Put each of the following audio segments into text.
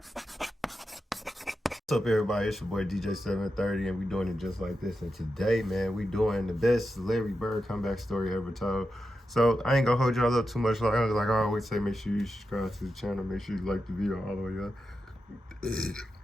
What's up, everybody? It's your boy DJ 730, and we doing it just like this. And today, man, we doing the best Larry Bird comeback story ever told. So I ain't gonna hold y'all up too much. Like I always say, make sure you subscribe to the channel. Make sure you like the video all the way up.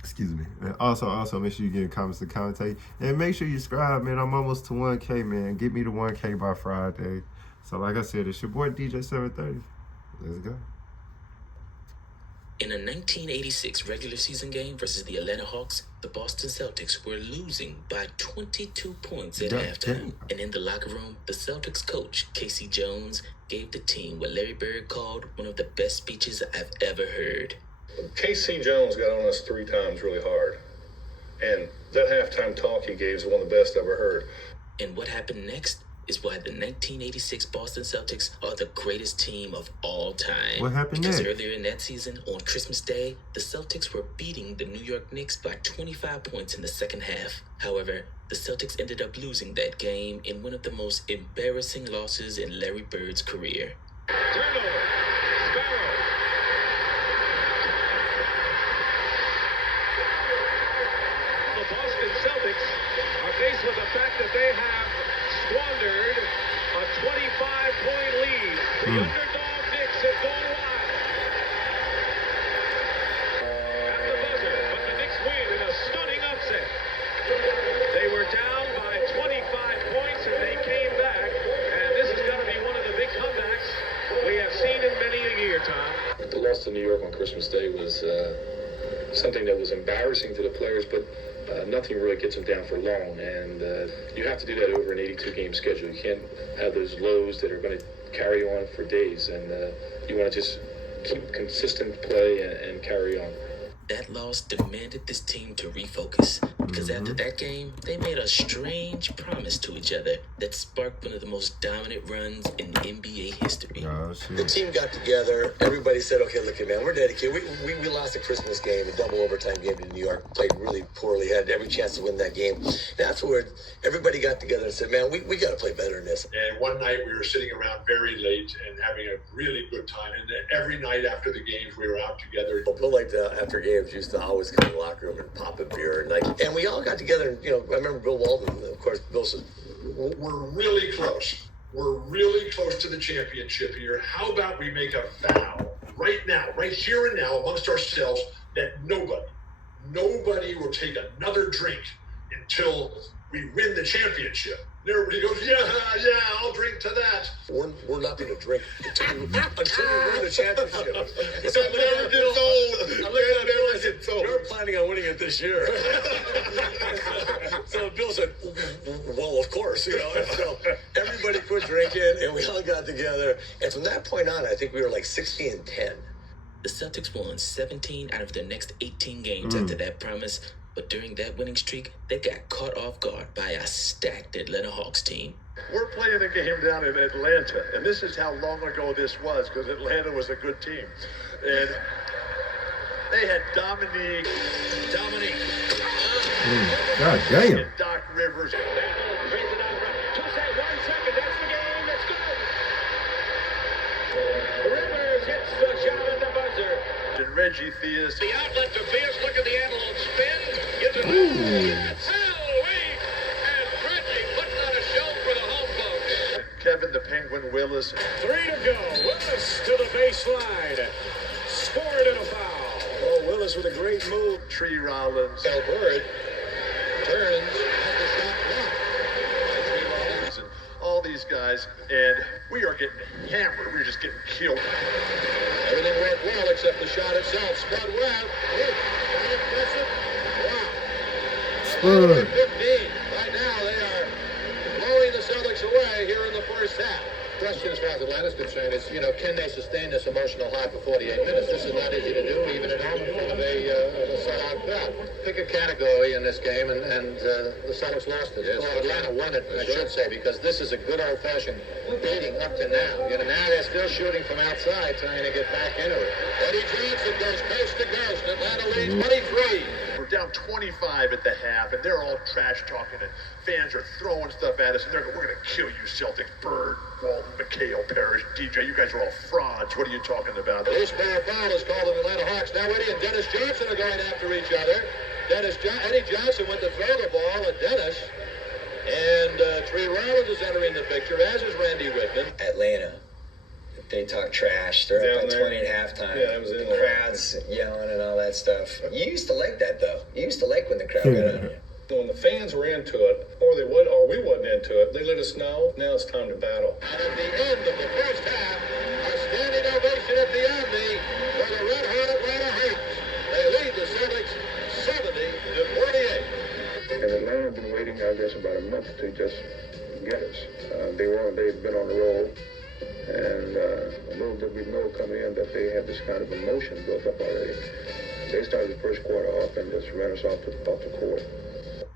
Excuse me. And also make sure you get comments to commentate, and make sure you subscribe, man. I'm almost to 1K, man. Get me to 1K by Friday. So like I said, it's your boy DJ 730. Let's go. In a 1986 regular season game versus the Atlanta Hawks, the Boston Celtics were losing by 22 points at halftime. And in the locker room, the Celtics coach, Casey Jones, gave the team what Larry Bird called one of the best speeches I've ever heard. Casey Jones got on us 3 times really hard. And that halftime talk he gave is one of the best I've ever heard. And what happened next is why the 1986 Boston Celtics are the greatest team of all time. What happened because next? Earlier in that season, on Christmas Day, the Celtics were beating the New York Knicks by 25 points in the second half. However, the Celtics ended up losing that game in one of the most embarrassing losses in Larry Bird's career. Turnover. Sparrow. The Boston Celtics are faced with the fact that they have squandered a 25-point lead. The underdog Knicks have gone wild at the buzzer, but the Knicks win in a stunning upset. They were down by 25 points and they came back, and this is going to be one of the big comebacks we have seen in many a year, Tom. The loss to New York on Christmas Day was something that was embarrassing to the players, but nothing really gets them down for long, and you have to do that over an 82-game schedule. You can't have those lows that are going to carry on for days, and you want to just keep consistent play and carry on. That loss demanded this team to refocus, because after that game, they made a strange promise to each other that sparked one of the most dominant runs in NBA history. Oh, The team got together. Everybody said, okay, look, man, we're dedicated. We lost a Christmas game, a double overtime game to New York, played really poorly, had every chance to win that game. And afterward, everybody got together and said, man, we got to play better than this. And one night we were sitting around very late and having a really good time. And then every night after the games, we were out together. Bill, like, after games, used to always come in the locker room and pop a beer. And we all got together. And, I remember Bill Walton, of course, Bill said, We're really close. We're really close to the championship here. How about we make a vow right now, right here and now amongst ourselves, that nobody will take another drink until we win the championship. And everybody goes, yeah, I'll drink to that. we're not going to drink until we win the championship. So it never gets old. I said, you're planning on winning it this year. So Bill said, well, of course, And so everybody quit drinking, and we all got together. And from that point on, I think we were like 16-10. The Celtics won 17 out of their next 18 games after that promise, but during that winning streak, they got caught off guard by a stacked Atlanta Hawks team. We're playing a game down in Atlanta, and this is how long ago this was, because Atlanta was a good team. And they had Dominique, God damn. and Doc Rivers. Rivers hits the shot at the buzzer. And Reggie Theus. The outlet to Theus. Look at the antelope spin. Gives it Halloween. And Reggie putting on a show for the home folks. Kevin the Penguin Willis. 3 to go. Willis to the baseline. Scored in a foul. Oh, Willis with a great move. Tree Rollins. Cal Bird turns. And all these guys, and we are getting hammered. We're just getting killed. Everything went well except the shot itself. Spud well. Spud. 15. Right now they are blowing the Celtics away here in the first half. Question as far as Atlanta's concerned is, can they sustain this emotional high for 48 minutes? This is not easy to do, even at home in front of a sellout crowd. Pick a category in this game, and the Celtics lost it. Yes, well, Atlanta won it, I should say, because this is a good old-fashioned beating up to now. Now they're still shooting from outside, trying to get back into it. Eddie Johnson goes coast to coast. Atlanta leads 23. We're down 25 at the half, and they're all trash talking, and fans are throwing stuff at us, and they're going, we're going to kill you, Celtic Bird. Walton, McHale, Parrish, DJ, you guys are all frauds. What are you talking about? Loose ball foul is called on the Atlanta Hawks. Now Eddie and Dennis Johnson are going after each other. Eddie Johnson went to throw the ball at Dennis. And Tree Rollins is entering the picture, as is Randy Whitman. Atlanta. They talk trash. They're up by 20 at halftime. Yeah, it was the crowd's yelling and all that stuff. You used to like that, though. You used to like when the crowd got on you. When the fans were into it, or we wasn't into it, they let us know. Now it's time to battle. And at the end of the first half, a standing ovation at the Omni for the Red Hot Atlanta Hawks. They lead the Celtics 70-48. And Atlanta had been waiting, I guess, about a month to just get us. They'd been on the roll, and little did we know coming in that they had this kind of emotion built up already. They started the first quarter off and just ran us off the court.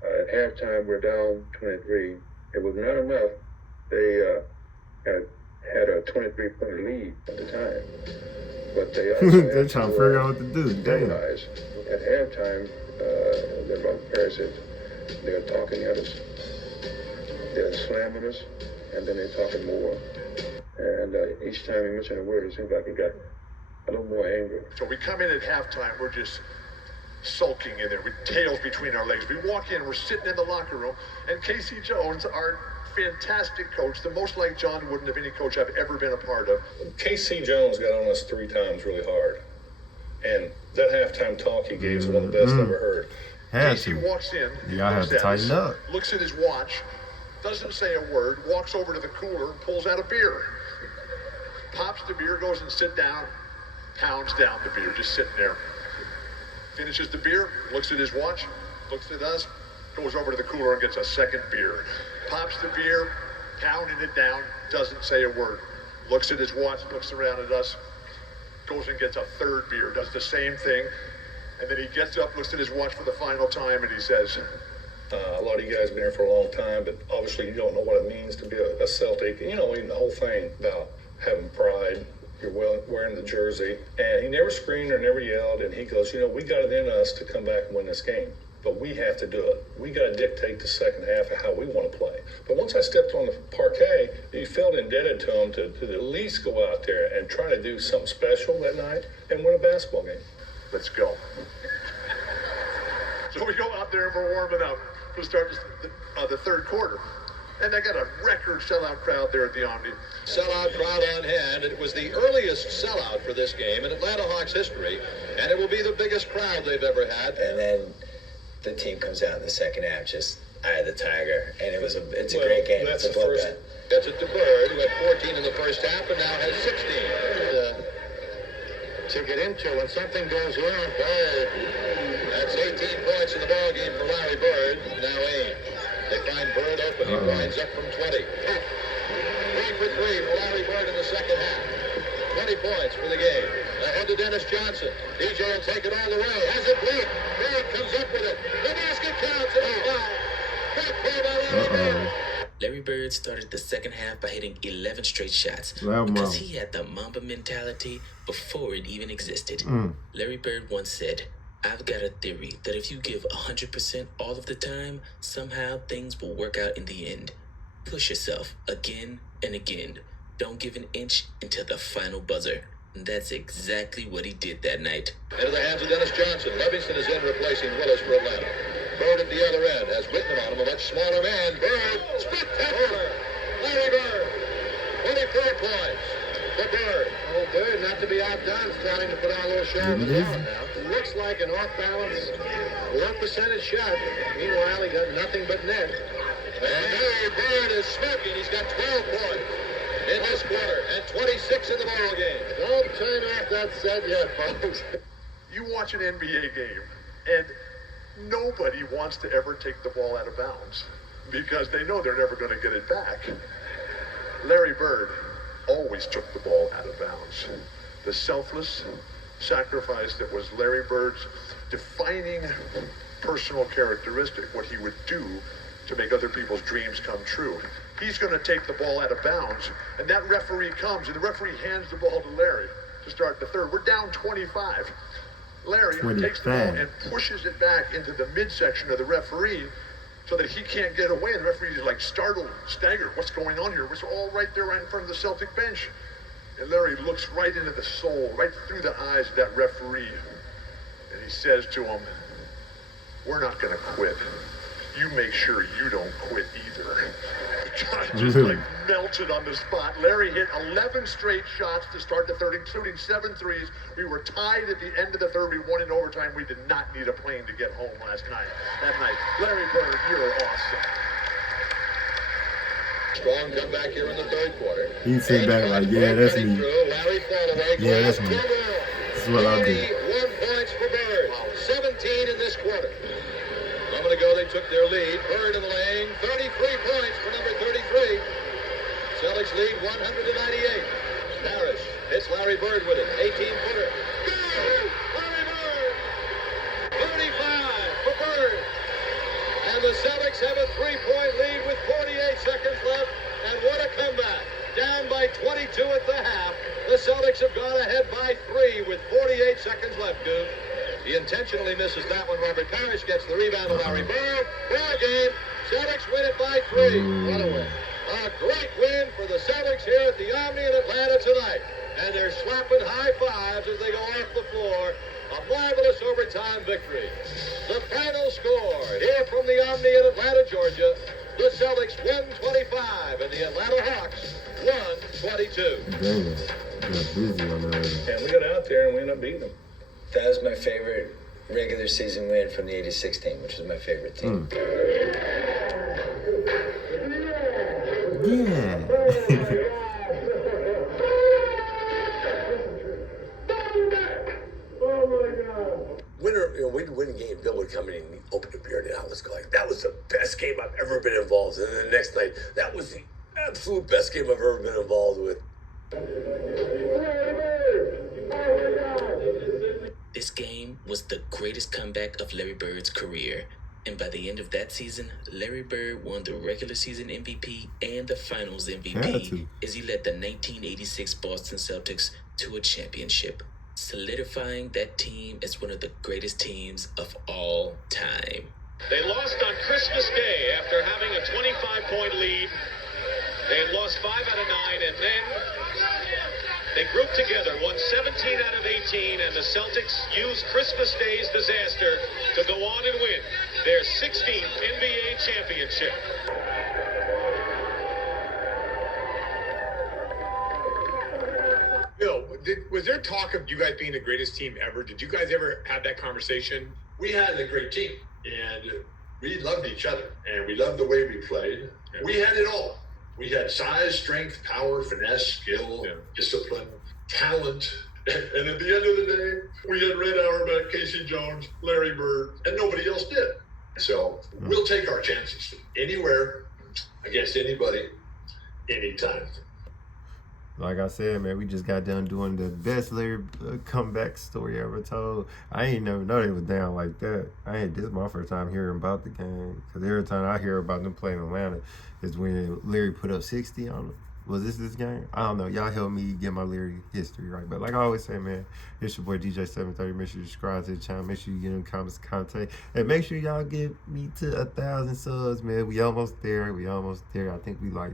At halftime, we're down 23. It was not enough. They had a 23-point lead at the time, but they also they're trying to figure out what to do. Damn. realize at halftime, like Perry said, they're talking at us, they're slamming us, and then they're talking more. And each time he mentioned a word, it seemed like he got a little more angry. So we come in at halftime, we're just sulking in there with tails between our legs. We walk in, we're sitting in the locker room, and Casey Jones, our fantastic coach, the most like John Wooden of any coach I've ever been a part of. Casey Jones got on us 3 times really hard. And that halftime talk he gave is one of the best I've ever heard. Casey walks in, y'all have to tighten up. looks at his watch, doesn't say a word, walks over to the cooler and pulls out a beer. Pops the beer, goes and sit down, pounds down the beer, just sitting there. Finishes the beer, looks at his watch, looks at us, goes over to the cooler and gets a second beer. Pops the beer, pounding it down, doesn't say a word. Looks at his watch, looks around at us, goes and gets a third beer, does the same thing. And then he gets up, looks at his watch for the final time, and he says, A lot of you guys have been here for a long time, but obviously you don't know what it means to be a Celtic. You know, the whole thing about having pride. You're wearing the jersey. And he never screamed or never yelled. And he goes, we got it in us to come back and win this game. But we have to do it. We got to dictate the second half of how we want to play. But once I stepped on the parquet, you felt indebted to him to at least go out there and try to do something special that night and win a basketball game. let's go. So we go out there and we're warming up to start the third quarter. And they got a record sellout crowd there at the Omni. Sellout crowd on hand. It was the earliest sellout for this game in Atlanta Hawks history, and it will be the biggest crowd they've ever had. And then the team comes out in the second half, just eye of the tiger, and it's a great game. That's it's a the first. Gets it to Bird, who had 14 in the first half and now has 16. To get into when something goes wrong, Bird. That's 18 points in the ball game for Larry Bird. Now Ainge. They find Bird open. He winds up from 20. 3 for 3 for Larry Bird in the second half. 20 points for the game. Ahead to Dennis Johnson. DJ will take it all the way. Has it blocked. Bird comes up with it. The basket counts and a foul. Back play by Larry Bird. Larry Bird started the second half by hitting 11 straight shots Loud because mouth. he had the Mamba mentality before it even existed. Larry Bird once said, "I've got a theory that if you give 100% all of the time, somehow things will work out in the end. Push yourself again and again. Don't give an inch until the final buzzer." And that's exactly what he did that night. Into the hands of Dennis Johnson. Livingston is in replacing Willis for Atlanta. Bird at the other end has Whitman on him, a much smaller man. Bird, spectacular! Larry Bird, 24 points for Bird. Oh, Bird, not to be outdone, starting to put on a little show of his own now. Looks like an off-balance, low percentage shot. Meanwhile, he got nothing but net. And Larry Bird is smoking. He's got 12 points in this quarter and 26 in the ball game. Don't turn off that set yet, folks. You watch an NBA game, and nobody wants to ever take the ball out of bounds because they know they're never going to get it back. Larry Bird always took the ball out of bounds. The selfless sacrifice that was Larry Bird's defining personal characteristic, what he would do to make other people's dreams come true. He's going to take the ball out of bounds, and that referee comes, and the referee hands the ball to Larry to start the third. We're down 25. Larry takes the ball and pushes it back into the midsection of the referee, so that he can't get away. And the referee is like startled, staggered. What's going on here? We're all right there, right in front of the Celtic bench. And Larry looks right into the soul, right through the eyes of that referee. And he says to him, "We're not going to quit. You make sure you don't quit either." John just like melted on the spot. Larry hit 11 straight shots to start the third, including 7 threes. We were tied at the end of the third. We won in overtime. We did not need a plane to get home that night. Larry Bird, you're awesome. Strong comeback here in the third quarter. He sit back like, yeah, that's me. Larry Fallaway. Yeah, that's me. This is what I'll do. 81 points for Bird. 17 in this quarter. A moment ago, they took their lead. Bird in the lane. 33 points for number 33. Celtics lead 198. Parrish hits Larry Bird with it. 18-footer. Good! Larry Bird! 35 for Bird. And the Celtics have a 3-point lead with 48 seconds left. And what a comeback. Down by 22 at the half. The Celtics have gone ahead by 3 with 48 seconds left, Goose. He intentionally misses that one. Robert Parrish gets the rebound to Larry Bird. Ball game. Celtics win it by 3. What a win. A great win for the Celtics here at the Omni in Atlanta tonight. And they're slapping high fives as they go off the floor. A marvelous overtime victory. The final score here from the Omni in Atlanta, Georgia. The Celtics 125 and the Atlanta Hawks 122. Damn, got busy on that. And we got out there and we ended up beating them. That was my favorite regular season win from the 86 team, which was my favorite team. Yeah. We'd win a game, Bill would come in and open the beer and I was going, that was the best game I've ever been involved in. And then the next night, that was the absolute best game I've ever been involved with. This game was the greatest comeback of Larry Bird's career. And by the end of that season, Larry Bird won the regular season MVP and the finals MVP as he led the 1986 Boston Celtics to a championship, solidifying that team as one of the greatest teams of all time. They lost on Christmas Day after having a 25-point lead. They had lost 5 out of 9, and then they grouped together, won 17 out of 18, and the Celtics used Christmas Day's disaster to go on and win their 16th NBA championship. Bill, was there talk of you guys being the greatest team ever? Did you guys ever have that conversation? We had a great team, and we loved each other, and we loved the way we played. We had it all. We had size, strength, power, finesse, skill, discipline, talent. And at the end of the day, we had Red Auerbach, Casey Jones, Larry Bird, and nobody else did. So we'll take our chances anywhere, against anybody, anytime. Like I said, man, we just got done doing the best Larry comeback story ever told. I ain't never know they was down like that. This is my first time hearing about the game. Because every time I hear about them playing Atlanta is when Larry put up 60 on them. Was this game? I don't know. Y'all help me get my Larry history right. But like I always say, man, it's your boy DJ730. Make sure you subscribe to the channel. Make sure you get in the comments, contact. And make sure y'all get me to 1,000 subs, man. We almost there. I think we like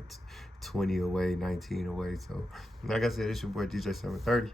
20 away, 19 away. So, like I said, it's your boy DJ730.